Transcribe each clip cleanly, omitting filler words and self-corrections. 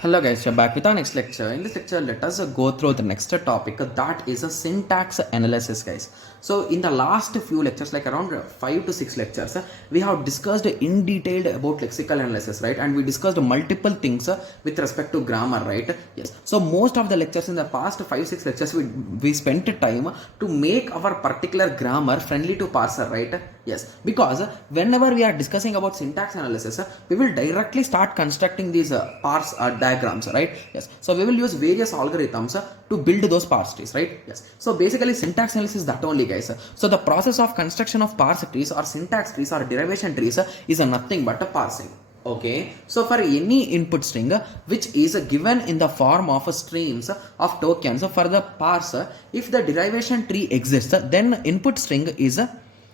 Hello guys, we're back with our next lecture. In this lecture, let us go through the next topic, that is a syntax analysis, guys. So in the last few lectures, like around 5 to 6 lectures, we have discussed in detail about lexical analysis, right? And we discussed multiple things with respect to grammar, right? Yes. So most of the lectures in the past 5-6 lectures, we spent time to make our particular grammar friendly to parser, right? Yes, because whenever we are discussing about syntax analysis, we will directly start constructing these parse diagrams, right? Yes, so we will use various algorithms to build those parse trees, right? Yes, so basically syntax analysis is that only, guys. So the process of construction of parse trees or syntax trees or derivation trees is nothing but a parsing. Okay, so for any input string which is given in the form of streams of tokens for the parser, if the derivation tree exists, then input string is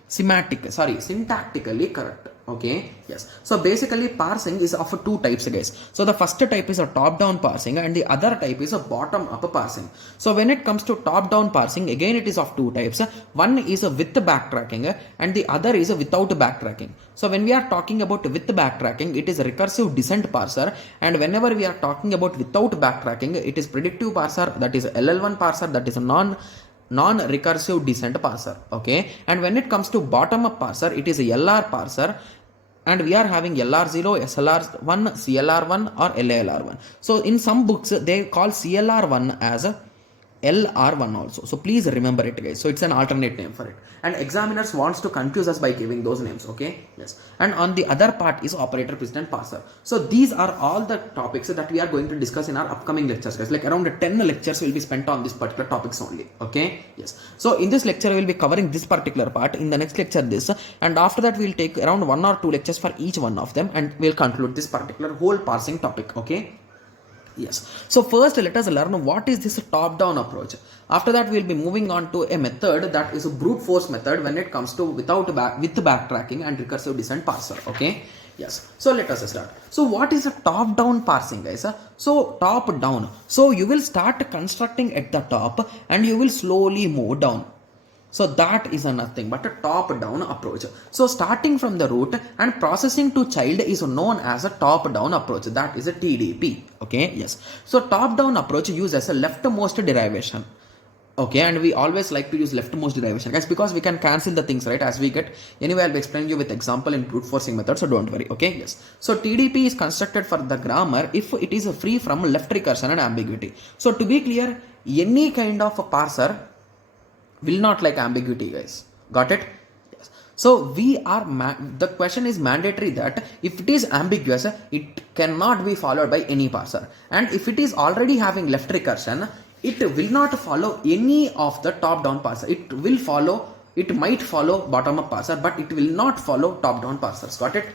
syntactically correct. Okay, yes. So basically parsing is of two types, guys. So the first type is a top down parsing and the other type is a bottom up parsing. So when it comes to top down parsing, again it is of two types. One is with backtracking and the other is without backtracking. So when we are talking about with backtracking, it is a recursive descent parser, and whenever we are talking about without backtracking, it is predictive parser, that is LL1 parser, that is a non-recursive descent parser. Okay, and when it comes to bottom up parser, it is a LR parser, and we are having LR0, SLR1, CLR1 or LALR1. So in some books they call CLR1 as a LR1 also. So please remember it, guys. So it's an alternate name for it. And examiners wants to confuse us by giving those names. Okay. Yes. And on the other part is operator precedent parser. So these are all the topics that we are going to discuss in our upcoming lectures, guys. Like around 10 lectures will be spent on this particular topics only. Okay. Yes. So in this lecture we will be covering this particular part. In the next lecture this, and after that we will take around 1 or 2 lectures for each one of them, and we'll conclude this particular whole parsing topic. Okay. Yes. So first let us learn what is this top down approach. After that we will be moving on to a method that is a brute force method when it comes to with backtracking and recursive descent parser. Okay. Yes. So let us start. So what is a top down parsing, guys? So top down. So you will start constructing at the top and you will slowly move down. So that is nothing but a top-down approach. So starting from the root and processing to child is known as a top-down approach. That is a TDP. Okay, yes. So top-down approach uses a leftmost derivation. Okay, and we always like to use leftmost derivation, guys, because we can cancel the things, right, as we get. Anyway, I'll be explaining you with example in brute forcing method, so don't worry. Okay, yes. So TDP is constructed for the grammar if it is free from left recursion and ambiguity. So to be clear, any kind of a parser will not like ambiguity, guys. Got it? Yes. So we are the question is mandatory that if it is ambiguous, it cannot be followed by any parser, and if it is already having left recursion, it will not follow any of the top down parser. It might follow bottom up parser, but it will not follow top down parsers. Got it?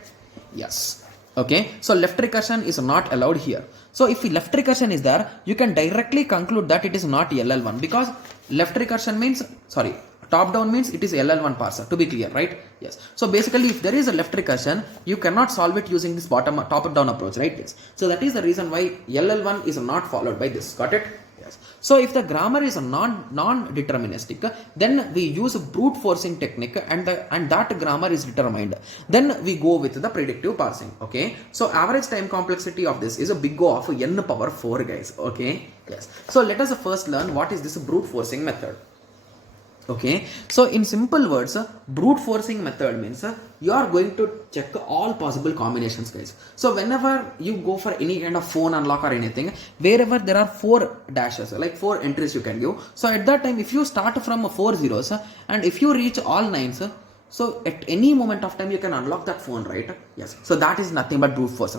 Yes. Okay, so left recursion is not allowed here. So if left recursion is there, you can directly conclude that it is not LL1, because left recursion means, top down means it is LL1 parser, to be clear, right? Yes. So basically if there is a left recursion, you cannot solve it using this top down approach, right? Yes. So that is the reason why LL1 is not followed by this. Got it? Yes. So if the grammar is non-deterministic, then we use a brute forcing technique, and that grammar is determined. Then we go with the predictive parsing. Okay. So average time complexity of this is a big O of n power 4, guys. Okay. Yes. So let us first learn what is this brute forcing method. Okay, so in simple words, brute forcing method means you are going to check all possible combinations, guys. So whenever you go for any kind of phone unlock or anything, wherever there are 4 dashes, like 4 entries you can give. So at that time, if you start from 4 zeros and if you reach all 9s, so at any moment of time you can unlock that phone, right? Yes. So that is nothing but brute force,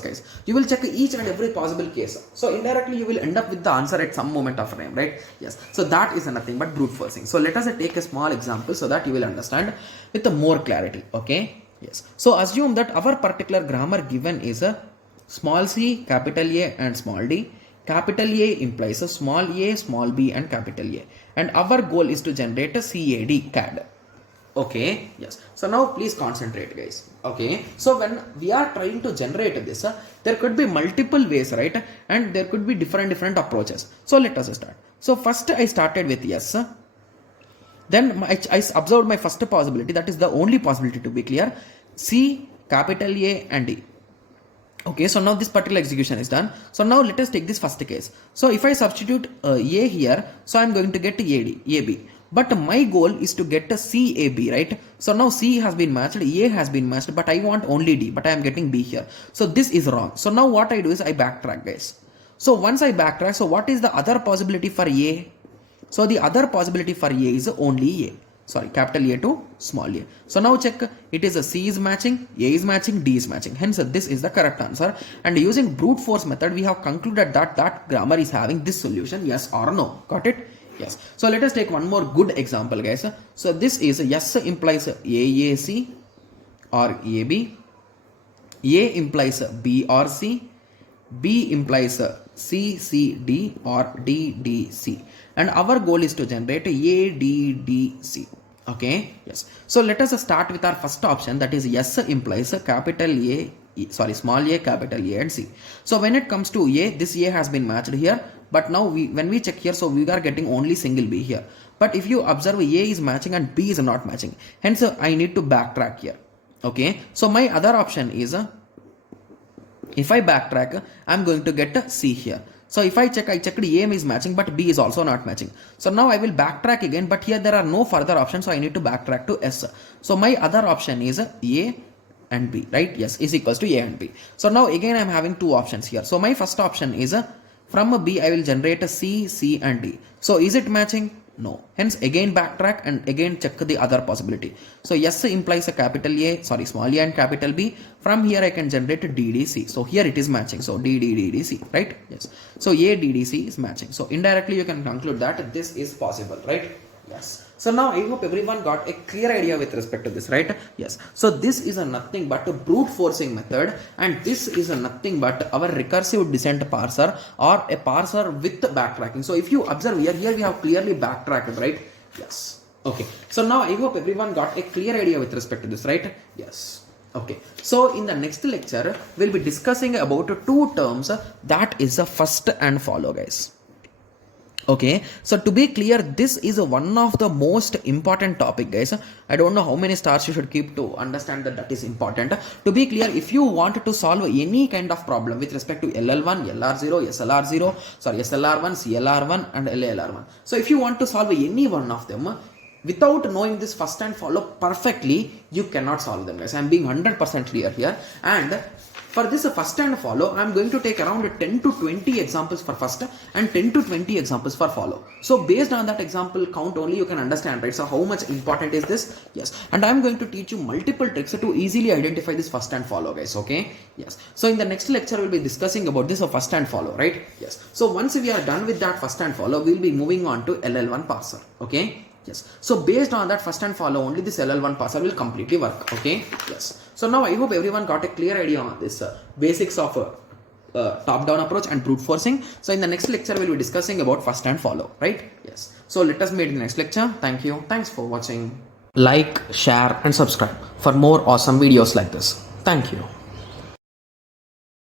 guys. You will check each and every possible case. So indirectly you will end up with the answer at some moment of time, right? Yes. So that is nothing but brute forcing. So let us take a small example so that you will understand with more clarity. Okay. Yes. So assume that our particular grammar given is a small c, capital A and small d. Capital A implies a small b and capital A. And our goal is to generate a CAD. Okay, yes. So now please concentrate, guys. Okay, so when we are trying to generate this, there could be multiple ways, right? And there could be different approaches. So let us start. So first I started with yes. Then I observed my first possibility, that is the only possibility, to be clear. C, capital A and D. Okay, so now this particular execution is done. So now let us take this first case. So if I substitute A here, so I'm going to get AB. But my goal is to get a CAB, right? So now C has been matched, A has been matched, but I want only D, but I am getting B here. So this is wrong. So now what I do is I backtrack, guys. So once I backtrack, so what is the other possibility for A? So the other possibility for A is only A. Sorry, capital A to small a. So now check, it is a C is matching, A is matching, D is matching. Hence this is the correct answer. And using brute force method, we have concluded that that grammar is having this solution, yes or no. Got it? Yes. So let us take one more good example, guys. So this is yes implies AAC or AB. A implies B or C. B implies CCD or DDC. And our goal is to generate ADDC. Okay, yes. So let us start with our first option, that is yes implies capital A, small a, capital A and C. So when it comes to A, this A has been matched here, but now when we check here, so we are getting only single B here. But if you observe, A is matching and B is not matching. Hence I need to backtrack here. Okay, so my other option is if I backtrack, I'm going to get C here. So if I checked A is matching, but B is also not matching. So now I will backtrack again, but here there are no further options, so I need to backtrack to S. So my other option is A and B, right? Yes, is equals to A and B. So now again I'm having two options here. So my first option is from B I will generate a C, C and D. So is it matching? No. Hence again backtrack and again check the other possibility. So yes implies a capital A, small a and capital B. From here I can generate a DDC. So here it is matching. So DDDC, right? Yes. So ADDC is matching. So indirectly you can conclude that this is possible, right? Yes. So now I hope everyone got a clear idea with respect to this, right? Yes. So this is a nothing but a brute forcing method, and this is a nothing but our recursive descent parser or a parser with backtracking. So if you observe here we have clearly backtracked, right? Yes. Okay. So now I hope everyone got a clear idea with respect to this, right? Yes. Okay. So in the next lecture, we'll be discussing about two terms, that is the first and follow, guys. Okay, so to be clear, this is one of the most important topic, guys. I don't know how many stars you should keep to understand that is important. To be clear, if you want to solve any kind of problem with respect to LL1, LR0, SLR0, SLR1, CLR1 and LLR1. So if you want to solve any one of them, without knowing this first and follow perfectly, you cannot solve them, guys. I am being 100% clear here. And for this first and follow, I am going to take around 10 to 20 examples for first and 10 to 20 examples for follow. So based on that example count only, you can understand, right? So how much important is this? Yes. And I am going to teach you multiple tricks to easily identify this first and follow, guys. Okay. Yes. So in the next lecture, we'll be discussing about this first and follow, right? Yes. So once we are done with that first and follow, we'll be moving on to LL1 parser. Okay. Yes. So based on that first and follow, only this LL1 parser will completely work. Okay. Yes. So now I hope everyone got a clear idea on this basics of top-down approach and brute forcing. So in the next lecture, we'll be discussing about first and follow, right? Yes. So let us meet in the next lecture. Thank you. Thanks for watching. Like, share and subscribe for more awesome videos like this. Thank you.